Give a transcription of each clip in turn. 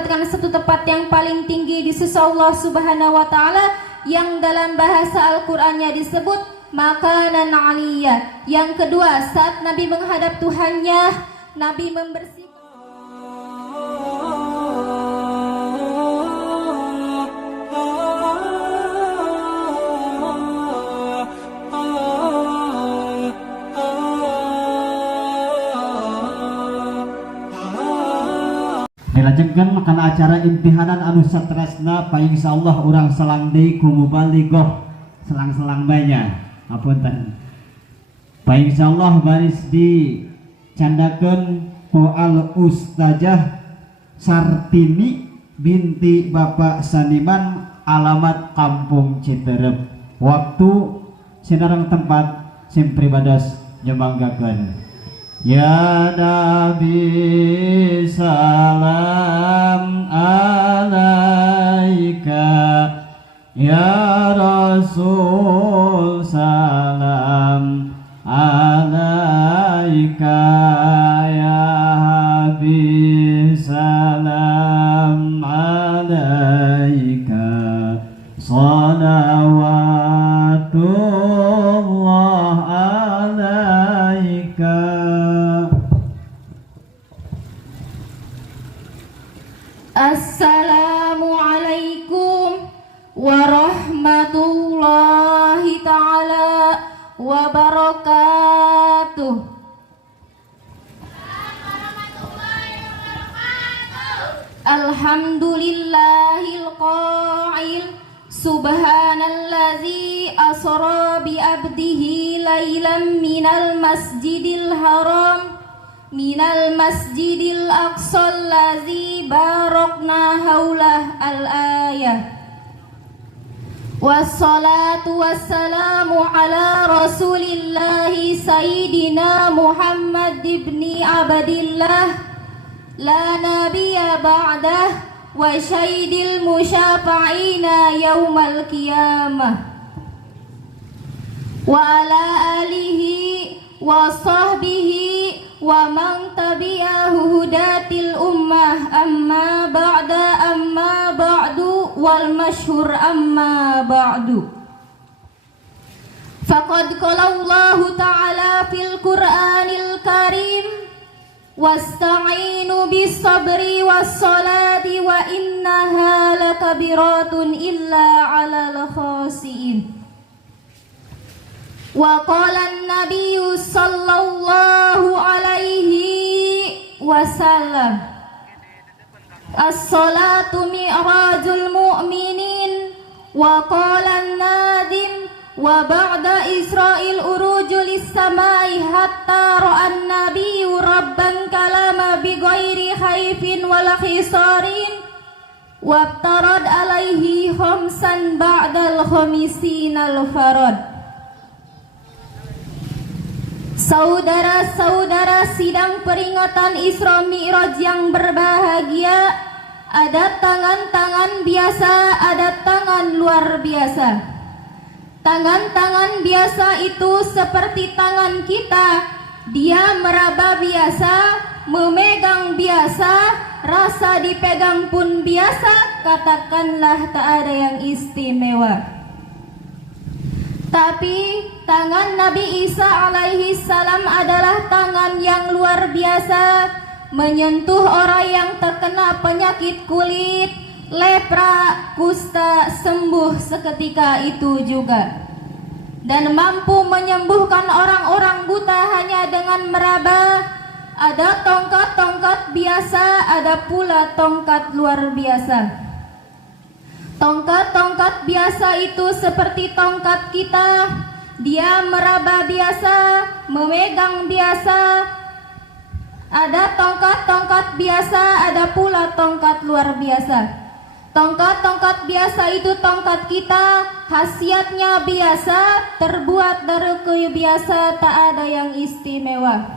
mendapatkan satu tempat yang paling tinggi di sisi Allah Subhanahu wa taala yang dalam bahasa Al-Qur'annya disebut makanan aliyah. Yang kedua, saat Nabi menghadap Tuhannya, Nabi membersihkan dilanjutkan karena acara imtihanan anu satresna pa insyaallah urang selang deui ku mubalighah selang-selang banyak apunten pa insyaallah baris dicandakeun ku al ustazah Sartini binti Bapak Saniman, alamat Kampung Citerep, waktu sinareng tempat sim pribados nyemanggakeun. Ya Nabi salam alaika, ya Rasul salam alaika, ya Habib salam alaika, salawatullah alaika. Assalamualaikum warahmatullahi ta'ala wabarakatuh. Alhamdulillahil qa'il subhanallazi asra bi abdihi lailan minal masjidil haram minal masjidil aqsal ladzi barakna haulah al-ayah. Wassalatu wassalamu ala rasulillahi sayyidina Muhammad ibni Abdillah la nabiyya ba'dah wa syaidil musyafa'ina yaumal qiyamah wa ala alihi wa sahbihi wa man tabi'ahu hudatil ummah amma ba'du wal masyhur amma ba'du. Faqad qala Allah ta'ala fil Qur'anil Karim wasta'inu bis sabri was salati wa innaha lakabiratun illa 'alal khasiin. Wa qala an-nabiyyu sallallahu alaihi wasallam as-salatu mi'rajul mu'minin. Wa qala an-nadim wa ba'da Isra'il urujul lis-samai hatta ra'an nabiyyu rabban kalama bi ghairi khaifin wala khisarin wabtarad alaihi khamsan ba'dal khamisinal farad. Saudara-saudara sidang peringatan Isra Mi'raj yang berbahagia, ada tangan-tangan biasa, ada tangan luar biasa. Tangan-tangan biasa itu seperti tangan kita, dia meraba biasa, memegang biasa, rasa dipegang pun biasa, katakanlah tak ada yang istimewa. Tapi tangan Nabi Isa alaihi salam adalah tangan yang luar biasa, menyentuh orang yang terkena penyakit kulit, lepra, kusta, sembuh seketika itu juga. Dan mampu menyembuhkan orang-orang buta hanya dengan meraba. Ada tongkat-tongkat biasa, ada pula tongkat luar biasa. Tongkat-tongkat biasa itu seperti tongkat kita, dia meraba biasa, memegang biasa. Ada tongkat-tongkat biasa, ada pula tongkat luar biasa. Tongkat-tongkat biasa itu tongkat kita, khasiatnya biasa, terbuat dari kayu biasa, tak ada yang istimewa.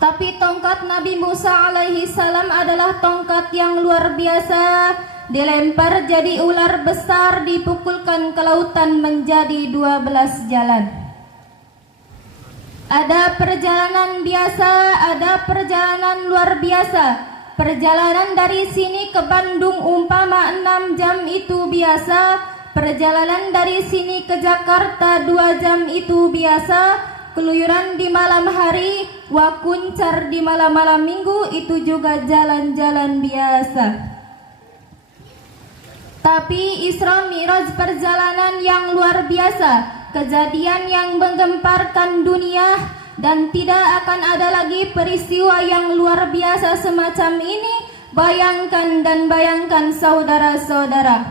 Tapi tongkat Nabi Musa alaihi salam adalah tongkat yang luar biasa. Dilempar jadi ular besar, dipukulkan ke lautan menjadi 12 jalan. Ada perjalanan biasa, ada perjalanan luar biasa. Perjalanan dari sini ke Bandung umpama 6 jam itu biasa. Perjalanan dari sini ke Jakarta 2 jam itu biasa. Keluyuran di malam hari, wakuncar di malam-malam minggu itu juga jalan-jalan biasa. Tapi Isra Mi'raj perjalanan yang luar biasa, kejadian yang menggemparkan dunia, dan tidak akan ada lagi peristiwa yang luar biasa semacam ini. Bayangkan dan bayangkan saudara-saudara.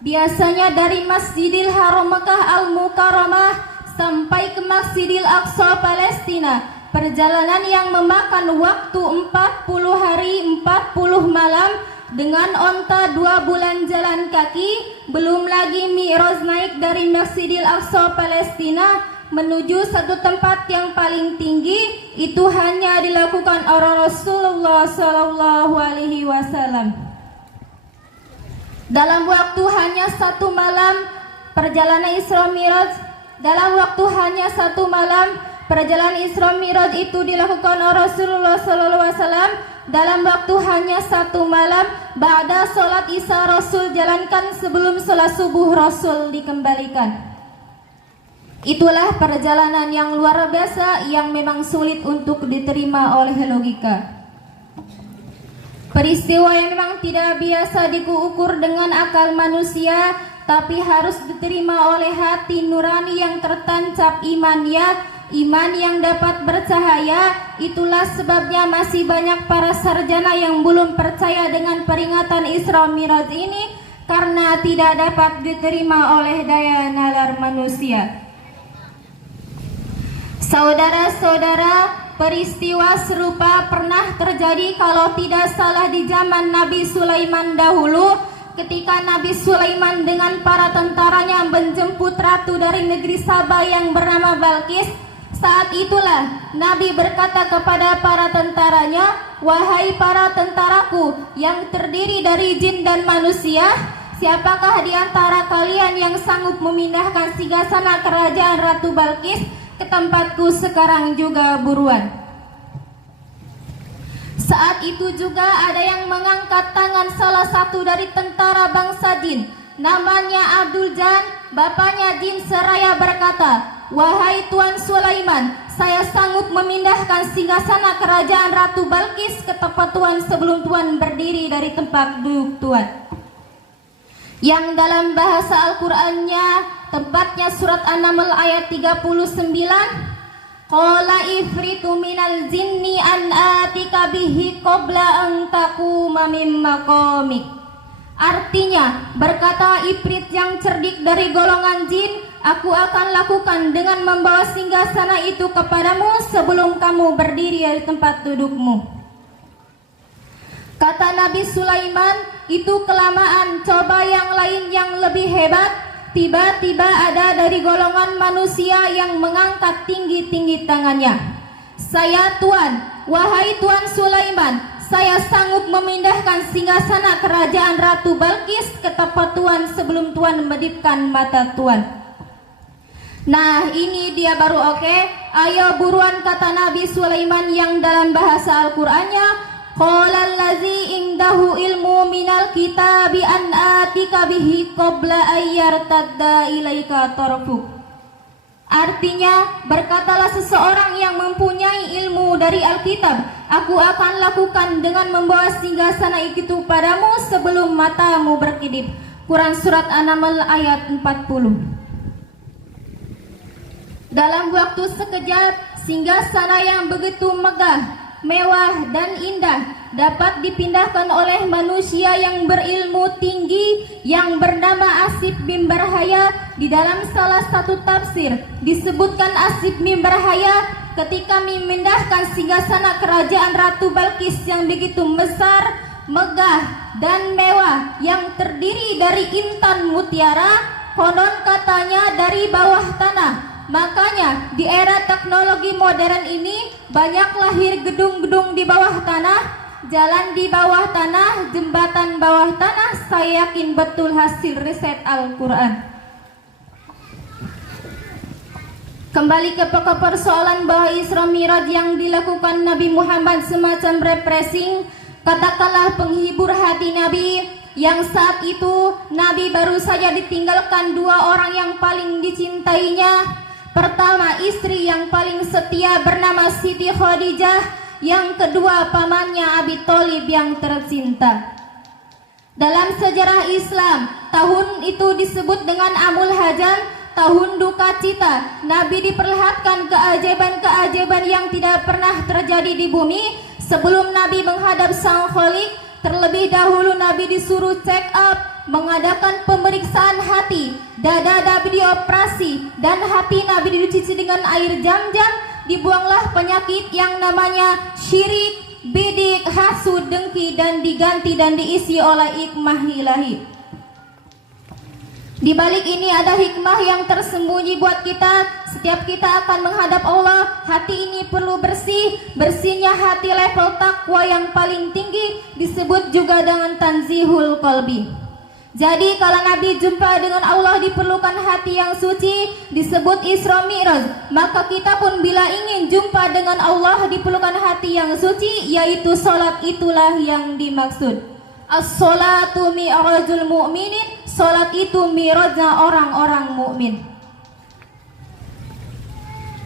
Biasanya dari Masjidil Haram Mekah Al-Mukarramah sampai ke Masjidil Aqsa Palestina, perjalanan yang memakan waktu 40 hari 40 malam dengan onta 2 bulan jalan kaki, belum lagi Mi'raj naik dari Masjidil Aqsa Palestina menuju satu tempat yang paling tinggi, itu hanya dilakukan oleh Rasulullah Sallallahu Alaihi Wasallam. Dalam waktu hanya 1 malam perjalanan Isra Mi'raj, dalam waktu hanya 1 malam perjalanan Isra Mi'raj itu dilakukan oleh Rasulullah Sallallahu Alaihi Wasallam. Dalam waktu hanya 1 malam, ba'da sholat Isya Rasul jalankan, sebelum sholat subuh Rasul dikembalikan. Itulah perjalanan yang luar biasa yang memang sulit untuk diterima oleh logika. Peristiwa yang memang tidak biasa diukur dengan akal manusia, tapi harus diterima oleh hati nurani yang tertancap imannya, iman yang dapat bercahaya. Itulah sebabnya masih banyak para sarjana yang belum percaya dengan peringatan Isra Mi'raj ini, karena tidak dapat diterima oleh daya nalar manusia. Saudara-saudara, peristiwa serupa pernah terjadi kalau tidak salah di zaman Nabi Sulaiman dahulu, ketika Nabi Sulaiman dengan para tentaranya menjemput ratu dari negeri Sabah yang bernama Balqis. Saat itulah Nabi berkata kepada para tentaranya, "Wahai para tentaraku yang terdiri dari jin dan manusia, siapakah di antara kalian yang sanggup memindahkan singgasana kerajaan Ratu Balqis ke tempatku sekarang juga buruan?" Saat itu juga ada yang mengangkat tangan salah satu dari tentara bangsa jin, namanya Abdul Jan. Bapaknya jin seraya berkata, "Wahai Tuan Sulaiman, saya sanggup memindahkan singgasana kerajaan Ratu Balqis ke tempat Tuan sebelum Tuan berdiri dari tempat duduk Tuan." Yang dalam bahasa Al-Qur'annya tempatnya surat An-Naml ayat 39, "Qala ifritu minal jinni an atika bihi qabla an taquma min maqamik." Artinya, berkata ifrit yang cerdik dari golongan jin, "Aku akan lakukan dengan membawa singgasana itu kepadamu sebelum kamu berdiri dari tempat dudukmu." Kata Nabi Sulaiman, "Itu kelamaan, coba yang lain yang lebih hebat." Tiba-tiba ada dari golongan manusia yang mengangkat tinggi-tinggi tangannya. "Saya Tuan, wahai Tuan Sulaiman, saya sanggup memindahkan singgasana kerajaan Ratu Balqis ke tempat Tuan sebelum Tuan medipkan mata Tuan." Nah, ini dia baru oke. Ayo buruan, kata Nabi Sulaiman yang dalam bahasa Al-Qur'annya, "Qala allazi indahu ilmu minal kitabi an atika bihi qabla ayyartadda ilaika tarfuk." Artinya, berkatalah seseorang yang mempunyai ilmu dari Alkitab, "Aku akan lakukan dengan membawa singgasana itu padamu sebelum matamu berkedip." Quran surat An-Naml ayat 40. Dalam waktu sekejap, singgasana yang begitu megah, mewah dan indah dapat dipindahkan oleh manusia yang berilmu tinggi yang bernama Asif bin Barhaya. Di dalam salah satu tafsir disebutkan Asif bin Barhaya ketika memindahkan singgasana kerajaan Ratu Balqis yang begitu besar, megah dan mewah yang terdiri dari intan mutiara, konon katanya dari bawah tanah. Makanya di era teknologi modern ini banyak lahir gedung-gedung di bawah tanah, jalan di bawah tanah, jembatan bawah tanah. Saya yakin betul hasil riset Al-Quran. Kembali ke pokok persoalan bahwa Isra Mi'raj yang dilakukan Nabi Muhammad semacam refreshing. Katakanlah penghibur hati Nabi, yang saat itu Nabi baru saja ditinggalkan dua orang yang paling dicintainya. Pertama, istri yang paling setia bernama Siti Khadijah, yang kedua pamannya Abi Thalib yang tercinta. Dalam sejarah Islam, tahun itu disebut dengan Amul Hazan, tahun duka cita. Nabi diperlihatkan keajaiban-keajaiban yang tidak pernah terjadi di bumi. Sebelum Nabi menghadap Sang Khalik, terlebih dahulu Nabi disuruh check up, mengadakan pemeriksaan hati. Dada Nabi dioperasi dan hati Nabi dicuci dengan air Zam-Zam. Dibuanglah penyakit yang namanya syirik, bidik, hasud, dengki, dan diganti dan diisi oleh hikmah ilahi. Di balik ini ada hikmah yang tersembunyi buat kita. Setiap kita akan menghadap Allah, hati ini perlu bersih. Bersihnya hati level takwa yang paling tinggi disebut juga dengan tanzihul qalbi. Jadi kalau Nabi jumpa dengan Allah diperlukan hati yang suci, disebut Isra Mi'raj. Maka kita pun bila ingin jumpa dengan Allah diperlukan hati yang suci, yaitu salat. Itulah yang dimaksud. As-salatu mi'rajul mu'minin. Salat itu mi'rajnya orang-orang mukmin.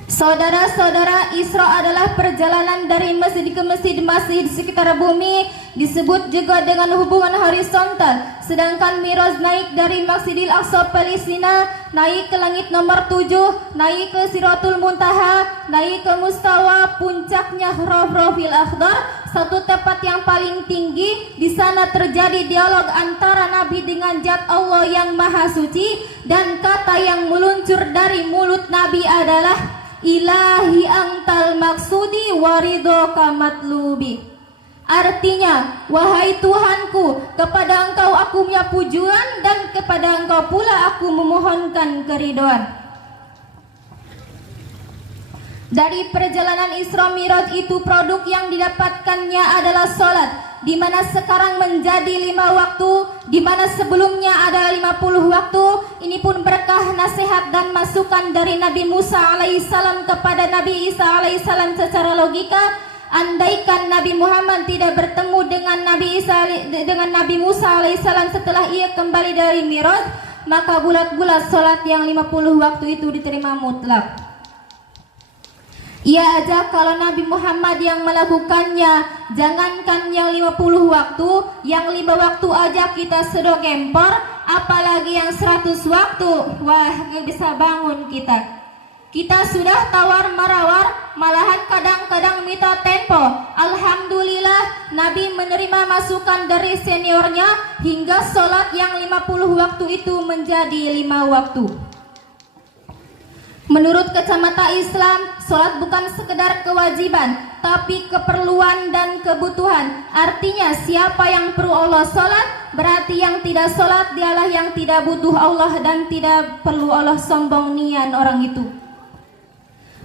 Saudara-saudara, Isra adalah perjalanan dari masjid ke masjid di sekitar bumi, disebut juga dengan hubungan horizontal. Sedangkan Mi'raj naik dari Masjidil Aqsa Palestina, naik ke langit nomor 7, naik ke Siratul Muntaha, naik ke mustawa puncaknya Rafil Akhdar, satu tempat yang paling tinggi. Di sana terjadi dialog antara Nabi dengan Zat Allah yang Maha Suci, dan kata yang meluncur dari mulut Nabi adalah Ilahi antal maksudi waridoka matlubi. Artinya, wahai Tuhanku, kepada Engkau aku punya pujuan dan kepada Engkau pula aku memohonkan keridhaan. Dari perjalanan Isra Mi'raj itu produk yang didapatkannya adalah sholat, di mana sekarang menjadi 5 waktu, di mana sebelumnya ada 50 waktu. Ini pun berkah nasihat dan masukan dari Nabi Musa alaihissalam kepada Nabi Isa alaihissalam. Secara logika, andaikan Nabi Muhammad tidak bertemu dengan Nabi Musa alaihissalam setelah ia kembali dari Mi'raj, maka bulat-bulat sholat yang 50 waktu itu diterima mutlak. Ia aja kalau Nabi Muhammad yang melakukannya, jangankan yang 50 waktu, yang 5 waktu aja kita sedok gempor, apalagi yang 100 waktu. Wah, gak bisa bangun kita. Kita sudah tawar-marawar, malahan kadang-kadang minta tempo. Alhamdulillah, Nabi menerima masukan dari seniornya hingga sholat yang 50 waktu itu menjadi 5 waktu. Menurut kacamata Islam, sholat bukan sekedar kewajiban, tapi keperluan dan kebutuhan. Artinya siapa yang perlu Allah sholat, berarti yang tidak sholat dialah yang tidak butuh Allah dan tidak perlu Allah. Sombong nian orang itu.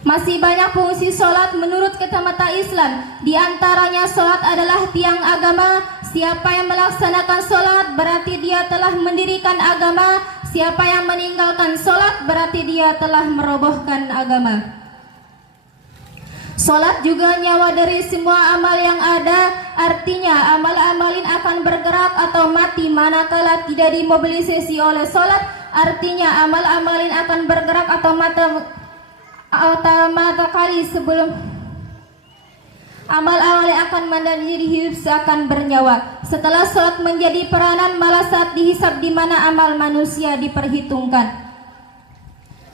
Masih banyak fungsi sholat menurut kacamata Islam. Di antaranya sholat adalah tiang agama. Siapa yang melaksanakan sholat berarti dia telah mendirikan agama. Siapa yang meninggalkan sholat berarti dia telah merobohkan agama. Sholat juga nyawa dari semua amal yang ada. Artinya amal-amalin akan bergerak atau mati manakala tidak dimobilisasi oleh sholat. Artinya amal-amalin akan bergerak atau mata kali sebelum amal-amal yang akan menjadi hidup seakan bernyawa. Setelah sholat menjadi peranan, malah saat dihisab di mana amal manusia diperhitungkan.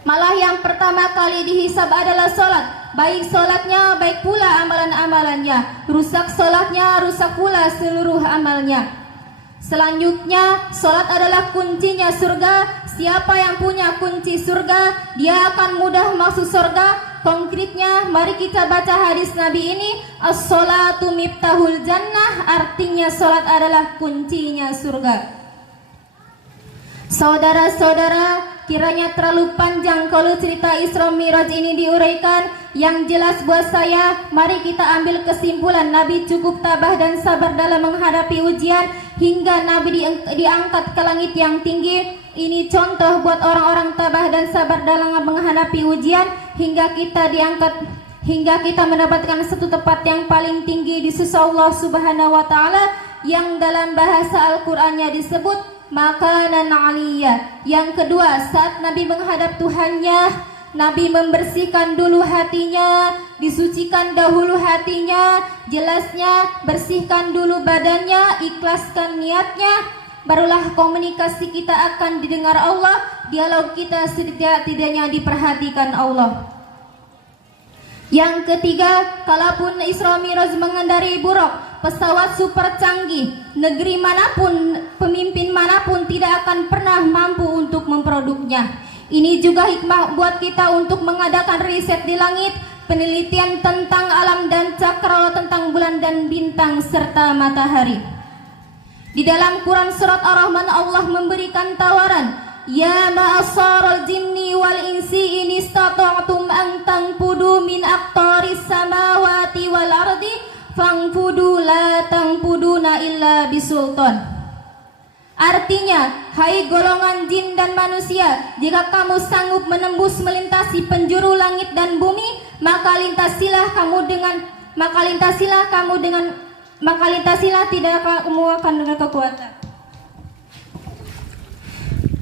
Malah yang pertama kali dihisab adalah sholat. Baik sholatnya, baik pula amalan-amalannya. Rusak sholatnya, rusak pula seluruh amalnya. Selanjutnya, sholat adalah kuncinya surga. Siapa yang punya kunci surga, dia akan mudah masuk surga. Konkretnya, mari kita baca hadis Nabi ini. As-sholatu miftahul jannah. Artinya sholat adalah kuncinya surga. Saudara-saudara, kiranya terlalu panjang kalau cerita Isra Mi'raj ini diuraikan. Yang jelas buat saya, mari kita ambil kesimpulan. Nabi cukup tabah dan sabar dalam menghadapi ujian hingga Nabi diangkat ke langit yang tinggi. Ini contoh buat orang-orang tabah dan sabar dalam menghadapi ujian hingga kita diangkat hingga kita mendapatkan satu tempat yang paling tinggi di sisi Allah Subhanahu wa taala yang dalam bahasa Al-Qur'annya disebut makanan aliyah. Yang kedua, saat Nabi menghadap Tuhannya, Nabi membersihkan dulu hatinya, disucikan dahulu hatinya, jelasnya, bersihkan dulu badannya, ikhlaskan niatnya, barulah komunikasi kita akan didengar Allah, dialog kita setidak-tidaknya diperhatikan Allah. Yang ketiga, kalaupun Isra Mi'raj mengendarai buruk, pesawat super canggih, negeri manapun, pemimpin manapun tidak akan pernah mampu untuk memproduknya. Ini juga hikmah buat kita untuk mengadakan riset di langit, penelitian tentang alam dan cakrawala, tentang bulan dan bintang serta matahari. Di dalam Quran surat Ar-Rahman Allah memberikan tawaran, ya ma'asyaral jinni wal insi in istata'tum an tanfudu min aqtaris samawati wal ardi fangfudu la tanfuduna illa bisultan. Artinya, hai golongan jin dan manusia, jika kamu sanggup menembus melintasi penjuru langit dan bumi, maka lintasilah tidak kamu akan dengan kekuatan.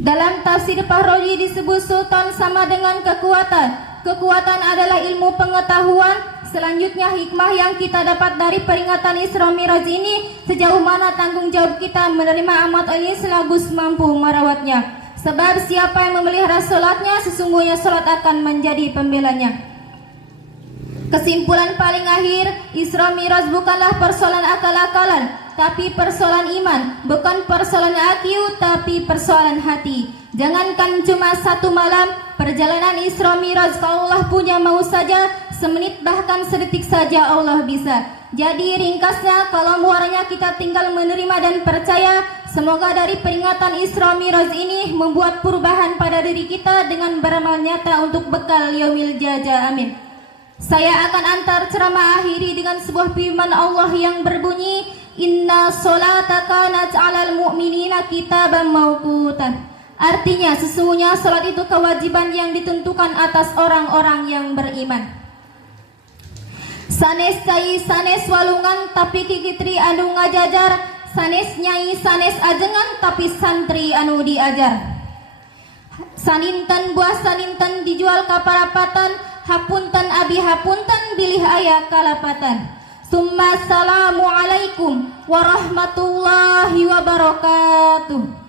Dalam tafsir Fahrawi disebut sultan sama dengan kekuatan. Kekuatan adalah ilmu pengetahuan. Selanjutnya hikmah yang kita dapat dari peringatan Isra Mi'raj ini, sejauh mana tanggung jawab kita menerima amat ini selagus mampu merawatnya. Sebab siapa yang memelihara sholatnya, sesungguhnya sholat akan menjadi pembelanya. Kesimpulan paling akhir, Isra Mi'raj bukanlah persoalan akal-akalan, tapi persoalan iman, bukan persoalan IQ, tapi persoalan hati. Jangankan cuma satu malam, perjalanan Isra Mi'raj kalau Allah punya mau saja, semenit bahkan sedetik saja Allah bisa. Jadi ringkasnya, kalau muaranya kita tinggal menerima dan percaya, semoga dari peringatan Isra Mi'raj ini membuat perubahan pada diri kita dengan beramal nyata untuk bekal yaumil jaza. Amin. Saya akan antar ceramah akhiri dengan sebuah firman Allah yang berbunyi, Inna sholata kanat 'alal mu'minina kitaban mauqutan. Artinya sesungguhnya salat itu kewajiban yang ditentukan atas orang-orang yang beriman. Sanes cai sanes walungan tapi kikitri anu ngajajar, sanes nyai sanes ajengan tapi santri anu diajar. Saninten buah saninten dijual kaparapatan, hapunten abi hapunten bilih aya kalapatan. Summa assalamu alaikum warahmatullahi wabarakatuh.